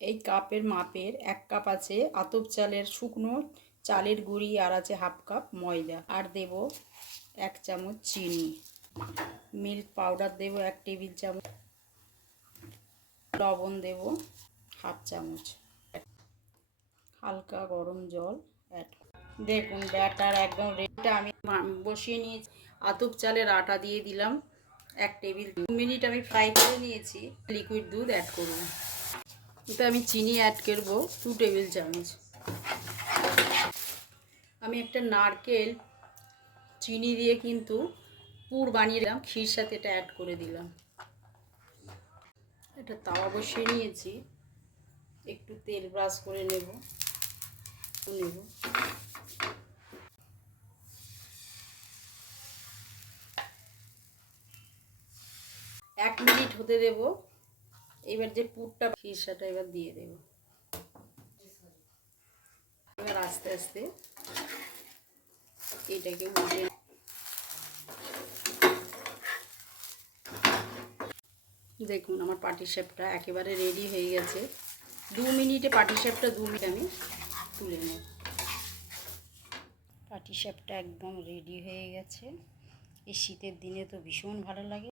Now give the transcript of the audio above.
এই কাপের মাপের 1 কাপ আছে আতপ চালের শুকনো চালের গুঁড়ি, আর আছে হাফ কাপ ময়দা, আর দেব 1 চামচ চিনি, মিল্ক পাউডার দেব 1 টেবিল চামচ, লবণ দেব হাফ চামচ, হালকা গরম জল অ্যাড। দেখুন ব্যাটার একদম রেডি। আমি বসিয়ে নিয়েছি, আতপ চালের আটা দিয়ে দিলাম 1 টেবিল। 2 মিনিট আমি ফ্রাই করে নিয়েছি। লিকুইড দুধ অ্যাড করব। এটা আমি চিনি অ্যাড করব 2 টেবিল চামচ। আমি একটা নারকেল চিনি দিয়ে কিন্তু পুর বানিয়ে দিলাম, ক্ষীর সাথে এটা অ্যাড করে দিলাম। এটা তাওয়া বসিয়ে নিয়েছি, একটু তেল ব্রাশ করে নেব। 1 মিনিট হতে দেব। এবার যে পুরটা ক্ষীরসাটা এবার দিয়ে দেব। এবার আস্তে আস্তে এটাকে উল্টে, দেখুন আমার পাটিসাপটা একেবারে রেডি হয়ে গেছে। 2 মিনিটে পাটিসাপটা 2 মিনিট আমি তুলে নেব। পাটিসাপটা একদম রেডি হয়ে গেছে। এই শীতের দিনে তো ভীষণ ভালো লাগে।